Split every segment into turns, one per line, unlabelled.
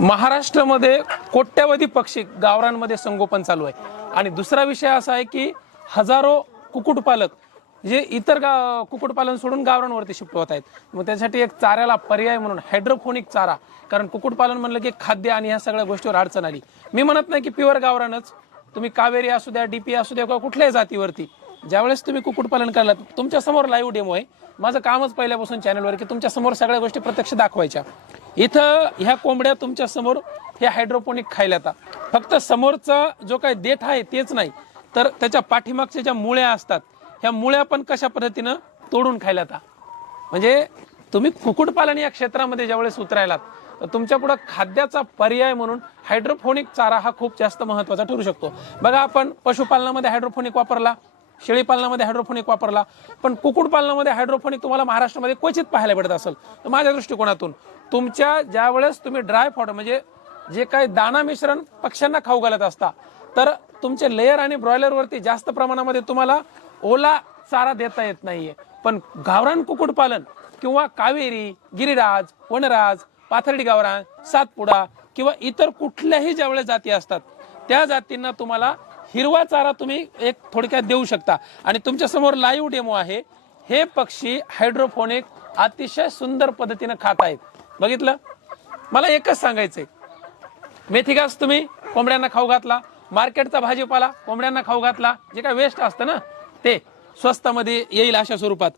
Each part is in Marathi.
महाराष्ट्रामध्ये कोट्यावधी पक्षी गावरांमध्ये संगोपन चालू आहे. आणि दुसरा विषय असा आहे की हजारो कुक्कुटपालक जे इतर गा कुक्कुटपालन सोडून गावरांवरती शिफ्ट होत आहेत. मग त्यासाठी एक चाऱ्याला पर्याय म्हणून हायड्रोफोनिक चारा कारण कुक्कुटपालन म्हणलं की खाद्य आणि ह्या सगळ्या गोष्टीवर अडचण आली. मी म्हणत नाही की प्युअर गावरानच. तुम्ही कावेरी असू द्या डीपी असू द्या किंवा कुठल्याही जातीवरती ज्यावेळेस तुम्ही कुक्कुटपालन कराल तुमच्यासमोर लाईव्ह डेमो आहे. माझं कामच पहिल्यापासून चॅनलवर की तुमच्यासमोर सगळ्या गोष्टी प्रत्यक्ष दाखवायच्या. इथं ह्या कोंबड्या तुमच्यासमोर हे हायड्रोपोनिक खायला येतात. फक्त समोरचा जो काही देठ आहे तेच नाही तर त्याच्या पाठीमागच्या ज्या मुळ्या असतात ह्या मुळ्या पण कशा पद्धतीनं तोडून खायला येतात? म्हणजे तुम्ही कुक्कुटपालन या क्षेत्रामध्ये ज्यावेळेस उतरायलात तर तुमच्या पुढं खाद्याचा पर्याय म्हणून हायड्रोफोनिक चारा हा खूप जास्त महत्त्वाचा ठरू शकतो. बघा आपण पशुपालनामध्ये हायड्रोफोनिक वापरला शेळीपालनामध्ये हायड्रोफोनिक वापरला पण कुक्कुटपालनामध्ये हायड्रोफोनिक तुम्हाला महाराष्ट्रामध्ये क्वचित पाहायला भेटत असेल तर माझ्या दृष्टिकोनातून तुमच्या ज्यावेळेस तुम्ही ड्राय फॉड म्हणजे जे काही दाणा मिश्रण पक्ष्यांना खाऊ घालत असता तर तुमचे लेयर आणि ब्रॉयलरवरती जास्त प्रमाणामध्ये तुम्हाला ओला चारा देता येत नाहीये. पण गावरान कुक्कुटपालन किंवा कावेरी गिरिराज वनराज पाथर्डी गावरान सातपुडा किंवा इतर कुठल्याही ज्यावेळेस जाती असतात त्या जातींना तुम्हाला हिरवा चारा तुम्ही एक थोडक्यात देऊ शकता. आणि तुमच्यासमोर लाईव्ह डेमो आहे. हे पक्षी हायड्रोफोनिक अतिशय सुंदर पद्धतीनं खात आहेत बघितलं? मला एकच सांगायचंय. मेथी घास तुम्ही कोंबड्यांना खाऊ घातला. मार्केटचा भाजीपाला कोंबड्यांना खाऊ घातला. जे काय वेस्ट असतं ना ते स्वस्तामध्ये येईल अशा स्वरूपात.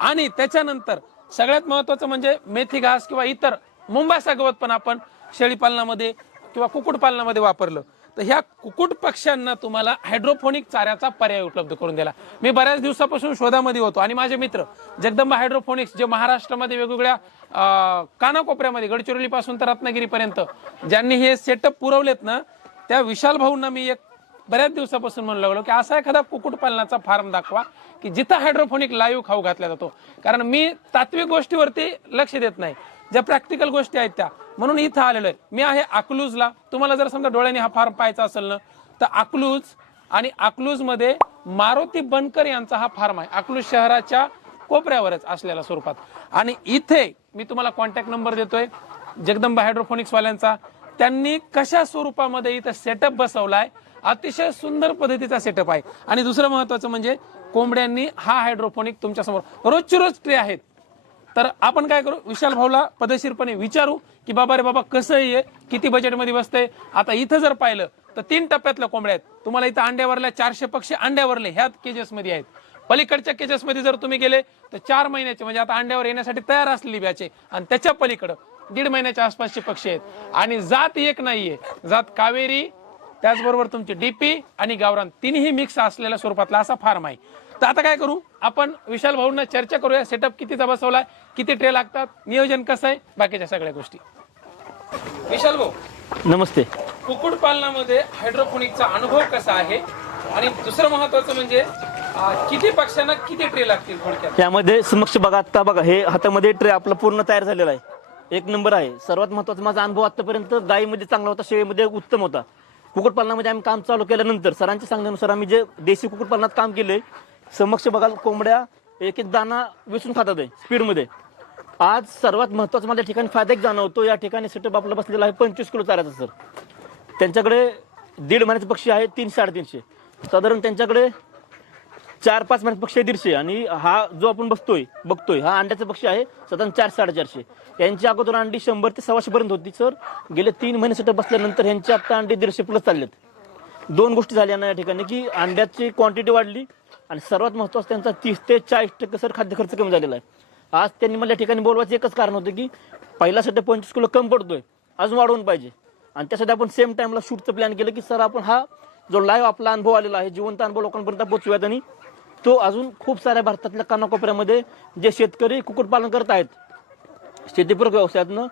आणि त्याच्यानंतर सगळ्यात महत्वाचं म्हणजे मेथी घास किंवा इतर मुंबासा गवत पण आपण शेळीपालनामध्ये किंवा कुक्कुटपालनामध्ये वापरलं. तर ह्या कुक्कुट पक्ष्यांना तुम्हाला हायड्रोफोनिक चाऱ्याचा पर्याय उपलब्ध करून दिला. मी बऱ्याच दिवसापासून शोधामध्ये होतो आणि माझे मित्र जगदंबा हायड्रोफोनिक्स जे महाराष्ट्रामध्ये वेगवेगळ्या कानाकोपऱ्यामध्ये गडचिरोलीपासून तर रत्नागिरीपर्यंत ज्यांनी हे सेटअप पुरवलेत ना त्या विशाल भाऊंना मी एक बऱ्याच दिवसापासून म्हणू लागलो की असा एखादा कुक्कुटपालनाचा फार्म दाखवा की जिथं हायड्रोफोनिक लाईव्ह खाऊ घातला जातो. कारण मी तात्विक गोष्टीवरती लक्ष देत नाही. ज्या प्रॅक्टिकल गोष्टी आहेत त्या म्हणून इथं आलेलो आहे. मी आहे अकलूजला. तुम्हाला जर समजा डोळ्याने हा फार्म पाहायचा असेल ना तर अकलूज आणि अकलूजमध्ये मारुती बनकर यांचा हा फार्म आहे. अकलूज शहराच्या कोपऱ्यावरच असलेल्या स्वरूपात. आणि इथे मी तुम्हाला कॉन्टॅक्ट नंबर देतोय जगदंबा हायड्रोफोनिक्सवाल्यांचा त्यांनी कशा स्वरूपामध्ये इथं सेटअप बसवलाय अतिशय सुंदर पद्धतीचा सेटअप आहे. आणि दुसरं महत्वाचं म्हणजे कोंबड्यांनी हा हायड्रोफोनिक तुमच्यासमोर रोजची रोज ट्रे आहेत. तर आपण काय करू? विशाल भाऊला पदशीरपणे विचारू की बाबा रे बाबा कसं आहे किती बजेटमध्ये बसतंय? आता इथं जर पाहिलं तर तीन टप्प्यातल्या कोंबड्या आहेत. तुम्हाला इथं अंड्यावरल्या चारशे पक्षी अंड्यावरले ह्यात केजेस मध्ये आहेत. पलीकडच्या केजेस मध्ये जर तुम्ही गेले तर चार महिन्याचे म्हणजे आता अंड्यावर येण्यासाठी तयार असलेली बॅचे आणि त्याच्या पलीकडं दीड महिन्याच्या आसपासचे पक्षी आहेत. आणि जात एक नाहीये. जात कावेरी त्याचबरोबर तुमची डीपी आणि गावरान. तिन्ही मिक्स असलेल्या स्वरूपातला असा फार्म आहे. तर आता काय करू? आपण विशाल भाऊंना चर्चा करूया. सेटअप कितीचा बसवलाय किती ट्रे लागतात नियोजन कसं आहे बाकीच्या सगळ्या गोष्टी. विशाल भाऊ
नमस्ते.
कुक्कुट पालनामध्ये हायड्रोफोनिकचा अनुभव कसा आहे? आणि दुसरं महत्वाचं म्हणजे किती पक्ष्यांना किती ट्रे लागतील थोडक्यात?
यामध्ये समक्ष बघा आता बघा हे हातामध्ये ट्रे आपला पूर्ण तयार झालेला आहे. एक नंबर आहे. सर्वात महत्त्वाचा माझा अनुभव आतापर्यंत गायीमध्ये चांगला होता शेळीमध्ये उत्तम होता. कुक्कुटपालनामध्ये आम्ही काम चालू केल्यानंतर सरांच्या सांगण्यानुसार आम्ही जे देशी कुक्कुटपालनात काम केले समक्ष बघाल कोंबड्या एक एक दाना विसून खातात आहे स्पीडमध्ये. आज सर्वात महत्त्वाचा मला ठिकाणी फायदा एक जाणवतो या ठिकाणी सेटअप आपला बसलेला आहे पंचवीस किलो चाराचा सर त्यांच्याकडे दीड महिन्याचे पक्षी आहे तीनशे साडेतीनशे. साधारण त्यांच्याकडे चार पाच महिन्याचे पक्षी आहे दीडशे. आणि हा जो आपण बसतोय बघतोय हा अंड्याचा पक्षी आहे साधारण चार साडेचारशे. यांची अगोदर अंडी शंभर ते सव्वाशेपर्यंत होती सर गेले तीन महिने सेटअप बसल्यानंतर यांची आता अंडी दीडशे प्लस चाललेत. दोन गोष्टी झाल्या ना या ठिकाणी की अंड्याची क्वांटिटी वाढली आणि सर्वात महत्वाचं त्यांचा तीस ते चाळीस टक्के सर खाद्य खर्च कमी झालेला आहे. आज त्यांनी मला या ठिकाणी बोलवायचं एकच कारण होतं की पहिला सध्या पंचवीस किलो कमी पडतोय. अजून वाढवून पाहिजे. आणि त्यासाठी आपण सेम टाईमला शूटचं प्लॅन केलं की सर आपण हा जो लाईव्ह आपला अनुभव आलेला आहे जिवंत अनुभव लोकांपर्यंत पोहोचूयात आणि तो अजून खूप साऱ्या भारतातल्या कानाकोपऱ्यामध्ये जे शेतकरी कुक्कुटपालन करत आहेत शेतीपूरक व्यवसायातनं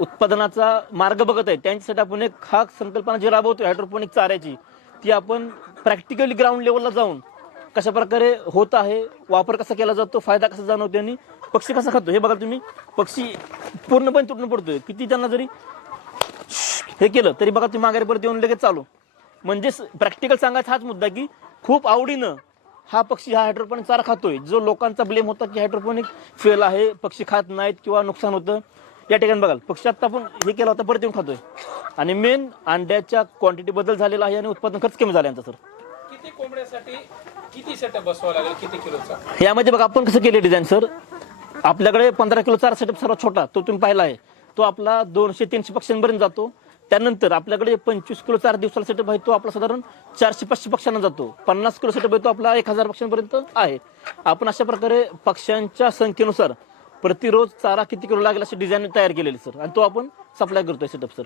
उत्पादनाचा मार्ग बघत आहेत त्यांच्यासाठी आपण एक हा संकल्पना जी राबवतो हायड्रोपोनिक चाऱ्याची ती आपण प्रॅक्टिकली ग्राउंड लेवलला जाऊन कशा प्रकारे होत आहे वापर कसा केला जातो फायदा कसा जाणवतो आणि पक्षी कसा खातो हे बघा तुम्ही. पक्षी पूर्णपणे तुटून पडतोय. किती त्यांना जरी हे केलं तरी बघा तुम्ही माघारी परत येऊन लगेच चालू. म्हणजे प्रॅक्टिकल सांगायचा हाच मुद्दा की खूप आवडीनं हा पक्षी हा हायड्रोपोनिक चारा खातोय. जो लोकांचा ब्लेम होता की हायड्रोपोनिक फेल आहे पक्षी खात नाहीत किंवा नुकसान होतं. या ठिकाणी बघाल पक्षी आत्ता आपण हे केलं होतं परत येऊन खातोय. आणि मेन अंड्याच्या क्वांटिटी बदल झालेला आहे आणि उत्पादन खर्च कमी झाला यांचा सर
प्रत्येक कोंबड्यासाठी किती सेटअप बसवा लागेल? किती किलोचा?
यामध्ये बघा आपण कसं केले डिझाईन सर आपल्याकडे पंधरा किलो चार सेटअप सर्वात छोटा तो तुम्ही पाहिला आहे. तो आपला दोनशे तीनशे पक्ष्यांपर्यंत जातो. त्यानंतर आपल्याकडे पंचवीस किलो चार दिवसाला सेटअप आहे तो आपला साधारण चारशे पाचशे पक्ष्यांना जातो. पन्नास किलो सेटअप आहे तो आपला एक हजार पक्ष्यांपर्यंत आहे. आपण अशा प्रकारे पक्ष्यांच्या संख्येनुसार प्रतिरोज चारा किती किलो लागेल अशी डिझाईन तयार केलेली सर आणि तो आपण सप्लाय करतोय सेटअप सर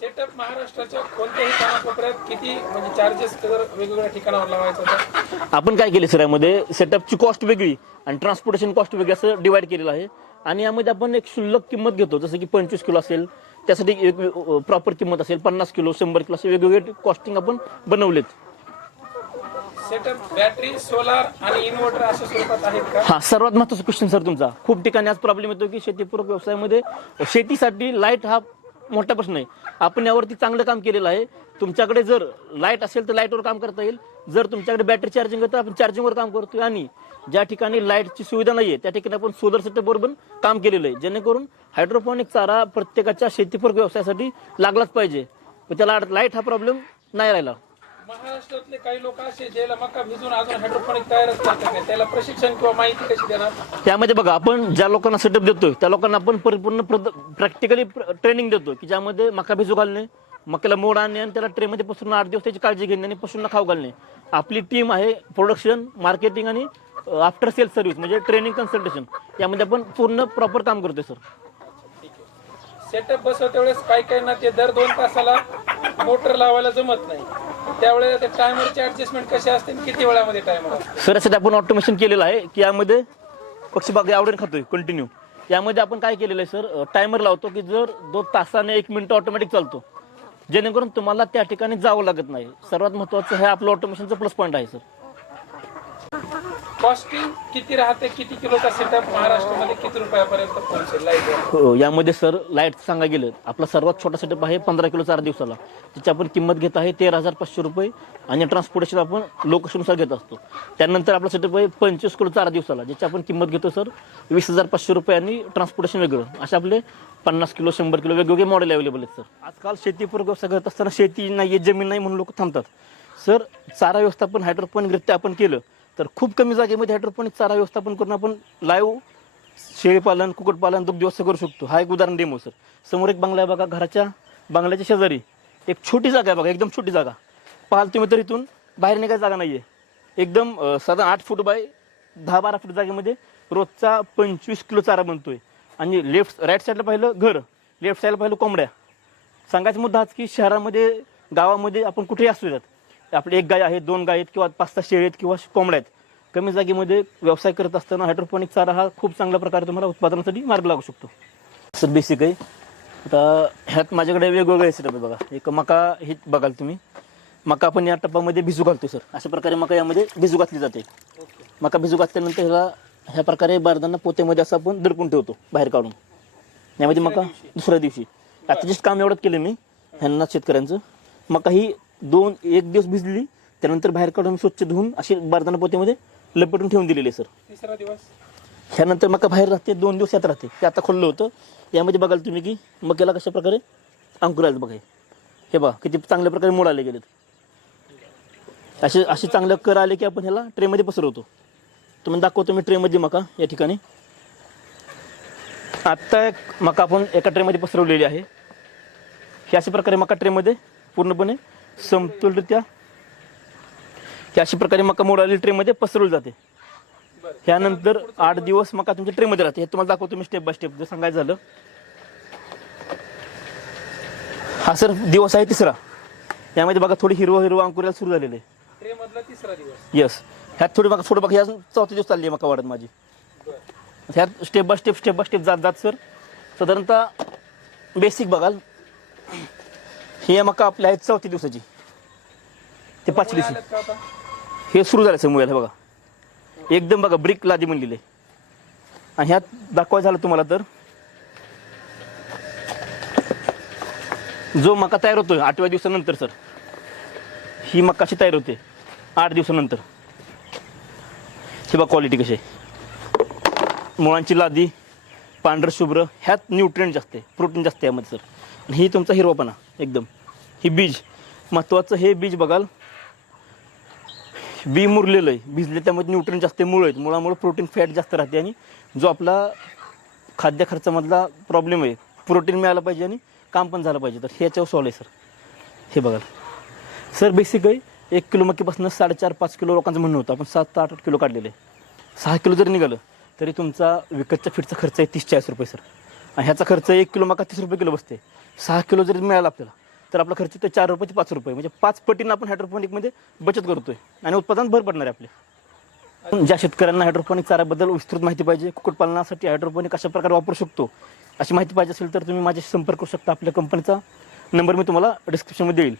सेटअप महाराष्ट्राच्या कोणत्याही कानाकोपऱ्यात किती म्हणजे चार्जेस वेगवेगळ्या ठिकाणावर लावायचा
आपण काय केले सर यामध्ये सेटअपची कॉस्ट वेगळी आणि ट्रान्सपोर्टेशन कॉस्ट वेगळी असं डिवाइड केलेलं आहे. आणि यामध्ये आपण एक शुल्लक किंमत घेतो जसं की पंचवीस किलो असेल त्यासाठी एक प्रॉपर किंमत असेल पन्नास किलो शंभर किलो असे वेगवेगळे कॉस्टिंग आपण बनवलेत.
सेटअप बॅटरी सोलार आणि इन्व्हर्टर अशा स्वरूपात आहेत का?
हा सर्वात महत्त्वाचा क्वेश्चन सर तुमचा. खूप ठिकाणी आज प्रॉब्लेम येतो की शेतीपूरक व्यवसायामध्ये शेतीसाठी लाइट हा मोठा प्रश्न आहे. आपण यावरती चांगलं काम केलेलं आहे. तुमच्याकडे जर लाइट असेल तर लाईटवर काम करता येईल. जर तुमच्याकडे बॅटरी चार्जिंग तर आपण चार्जिंगवर काम करतोय. आणि ज्या ठिकाणी लाईटची सुविधा नाही आहे त्या ठिकाणी आपण सोलर सेटअपवर पण काम केलेलं आहे. जेणेकरून हायड्रोपॉनिक चारा प्रत्येकाच्या शेतीपूरक व्यवसायासाठी लागलाच पाहिजे. त्याला लाइट हा प्रॉब्लेम नाही राहिला.
महाराष्ट्रातले काही लोक असे ज्याला मका भिजून अजून हायड्रोपोनिक तयारच करतात नाही. त्याला प्रशिक्षण किंवा माहिती कशी देणार?
त्यामध्ये बघा आपण ज्या लोकांना सेटअप देतोय त्या लोकांना आपण परिपूर्ण प्रॅक्टिकली ट्रेनिंग देतो की ज्यामध्ये मका भिजू घालणे मक्याला मोड आणणे आणि त्याला ट्रेमध्ये पसरून आठ दिवस त्याची काळजी घेणे आणि पशूंना खाऊ घालणे. आपली टीम आहे प्रोडक्शन मार्केटिंग आणि आफ्टर सेल सर्व्हिस म्हणजे ट्रेनिंग कन्सल्टेशन यामध्ये आपण पूर्ण प्रॉपर काम करतोय सर
सेटअप बसवत्या वेळेस काही काही ना ते दर दोन तासाला मोटर लावायला जमत नाही. त्यावेळेला ते ऍडजस्टमेंट असते आणि किती वेळामध्ये टायमर
सर यासाठी आपण ऑटोमेशन केलेलं आहे की यामध्ये पक्षी बाग आवडीने खातोय कंटिन्यू यामध्ये आपण काय केलेलं आहे सर? टायमर लावतो की जर दोन तासाने एक मिनिट ऑटोमॅटिक चालतो. जेणेकरून तुम्हाला त्या ठिकाणी जावं लागत नाही. सर्वात महत्वाचं हे आपलं ऑटोमेशनचं प्लस पॉईंट आहे सर.
कॉस्टिंग किती राहते किती किलोचा सेटअप महाराष्ट्रामध्ये किती रुपयापर्यंत पोहोचेल? लाइट
हो, यामध्ये सर लाइट सांगा गेलं आपला सर्वात छोटा सेटअप आहे पंधरा किलो चार दिवसाला. त्याची आपण किंमत घेत आहे तेरा हजार पाचशे रुपये आणि ट्रान्सपोर्टेशन आपण लोकेशननुसार घेत असतो. त्यानंतर आपला सेटअप आहे पंचवीस किलो चार दिवसाला ज्याची आपण किंमत घेतो सर वीस हजार पाचशे रुपये आणि ट्रान्सपोर्टेशन वेगळं. असे आपले पन्नास किलो शंभर किलो वेगवेगळे मॉडेल अवेलेबल आहेत सर. आजकाल शेतीपूरक व्यवसाय करत असताना शेती नाही जमीन नाही म्हणून लोक थांबतात. सर चारा व्यवस्थापन हायड्रोपोनिकरित्या आपण केलं. तर खूप कमी जागेमध्ये हायड्रोपोनिक चारा व्यवस्थापन करून आपण लाईव्ह शेळीपालन कुक्कुटपालन दुग्धव्यवस्था करू शकतो. हा एक उदाहरण डेमो सर समोर एक बंगला आहे बघा घराच्या बंगल्याच्या शेजारी. एक छोटी जागा आहे बघा एकदम छोटी जागा. पाहाल तुम्ही तर इथून बाहेर निघायची जागा नाही आहे एकदम साधारण आठ फूट बाय दहा बारा फूट जागेमध्ये रोजचा पंचवीस किलो चारा बनतोय. आणि लेफ्ट राईट साईडला पाहिलं घर लेफ्ट साईडला पाहिलं कोंबड्या. सांगायचा मुद्दा आज की शहरामध्ये गावामध्ये आपण कुठेही असू द्यात आपले एक गाय आहे दोन गाय आहेत किंवा पाच सहा शेळी आहेत किंवा कोंबड्या आहेत. कमी जागेमध्ये व्यवसाय करत असताना हायड्रोपोनिक चारा हा खूप चांगल्या प्रकारे तुम्हाला उत्पादनासाठी मार्ग लागू शकतो. सर बेसिक आहे. आता ह्यात माझ्याकडे वेगवेगळे सेटअप आहे बघा. एक मका हे बघाल तुम्ही. मका आपण या टप्प्यामध्ये भिजू घालतो सर. अशा प्रकारे मका यामध्ये भिजू घातली जाते. मका भिजू घातल्यानंतर ह्याला ह्या प्रकारे बारदांना पोत्यामध्ये असं आपण दडपून ठेवतो बाहेर काढून. यामध्ये मका दुसऱ्या दिवशी. आता जस्ट काम एवढंच केलं मी. ह्यांना शेतकऱ्यांचं. मका ही दोन एक दिवस भिजली त्यानंतर बाहेर काढून स्वच्छ धुवून अशी बारदाना पोत्यामध्ये लपेटून ठेवून दिलेली सर.
तिसरा दिवस.
ह्यानंतर मका बाहेर राहते दोन दिवस यात राहते. ते आता खोललं होतं. यामध्ये बघाल तुम्ही की मक्याला कशा प्रकारे अंकुर आले बघा हे. बघा किती चांगल्या प्रकारे मोड आले गेलेत. असे असे चांगलं कर आले की आपण ह्याला ट्रेमध्ये पसरवतो. तुम्ही दाखवतो मी ट्रेमध्ये मका या ठिकाणी. आत्ता एक मका आपण एका ट्रेमध्ये पसरवलेली आहे. ही अशा प्रकारे मका ट्रेमध्ये पूर्णपणे समतोलरित्या ही अशा प्रकारे मका मोड आलेली ट्रेमध्ये पसरवली जाते. ह्यानंतर आठ दिवस मका तुमच्या ट्रेमध्ये राहते. हे तुम्हाला दाखवतो मी स्टेप बाय स्टेप जर सांगायचं झालं. हा सर दिवस आहे तिसरा. यामध्ये बघा थोडी हिरवं हिरवं अंकुरायला सुरू झालेलं
तिसरा दिवस.
येस ह्यात थोडी बघा थोडं बघा ह्या चौथा दिवस चालली आहे मका वाढत माझी. ह्यात step by step step by step जात जात सर साधारणतः बेसिक बघाल. ही मका आपल्या आहेत चौथी दिवसाची. ते पाच दिवशी. हे सुरू झालं समोर याला बघा. एकदम बघा ब्रिक लादी म्हणलेली आहे. आणि ह्यात दाखवायचं झालं तुम्हाला तर जो मका तयार होतोय आठव्या दिवसानंतर सर ही मका कशी तयार होते आठ दिवसानंतर. ही बघा क्वालिटी कशी आहे. मुळांची लादी पांढरं शुभ्र ह्यात न्यूट्रिएंट जास्त आहे प्रोटीन जास्त आहे यामध्ये सर. आणि ही तुमचा हिरवापणा एकदम. ही बीज महत्त्वाचं हे बीज बघाल. बी मुरलेलं आहे. भिजले त्यामध्ये न्यूट्रिन जास्त मुळं आहेत. मुळामुळे प्रोटीन फॅट जास्त राहते आणि जो आपला खाद्य खर्चामधला प्रॉब्लेम आहे प्रोटीन मिळालं पाहिजे आणि काम पण झालं पाहिजे. तर ह्याच्यावर सॉल्व आहे सर हे बघाल. सर बेसिकली एक किलो मक्कीपासून साडेचार पाच किलो लोकांचं म्हणणं होतं. आपण सात ते आठ आठ किलो काढलेलं. आहे सहा किलो जरी निघालं तरी तुमचा विकतच्या फीटचा खर्च आहे तीस चाळीस रुपये सर आणि ह्याचा खर्च एक किलो मका तीस रुपये किलो बसते. सहा किलो जरी मिळाला आपल्याला तर आपला खर्च ते चार रुपये ते पाच रुपये. म्हणजे पाच पटीनं आपण हायड्रोपोनिकमध्ये बचत करतोय. आणि उत्पादन भर पडणार आहे आपले. ज्या शेतकऱ्यांना हायड्रोपोनिक चाऱ्याबद्दल विस्तृत माहिती पाहिजे कुक्कुटपालनासाठी हायड्रोपोनिक कशा प्रकारे वापरू शकतो अशी माहिती पाहिजे असेल तर तुम्ही माझ्याशी संपर्क करू शकता आपल्या कंपनीचा नंबर मी तुम्हाला डिस्क्रिप्शनमध्ये देईल.